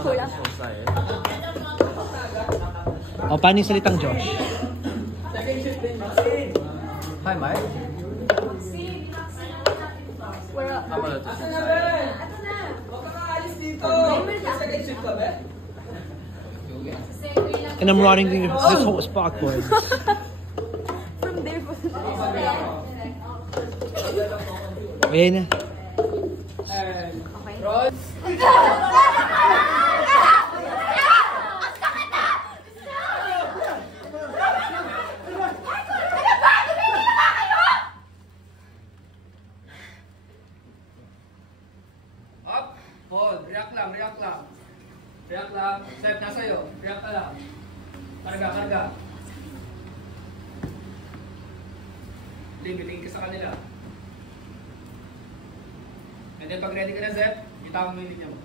kuya. O, paano yung salitang Josh? Hi, Mike. Where up? And I'm running this whole spot course. From there po. Ayan na. Up, hold, react lang, react lang. React lang, step na sa'yo, react ka lang. Karga, karga. Bitingin ka sa kanila. And then pag ready ka na, Zep, itawan mo yung linya mo.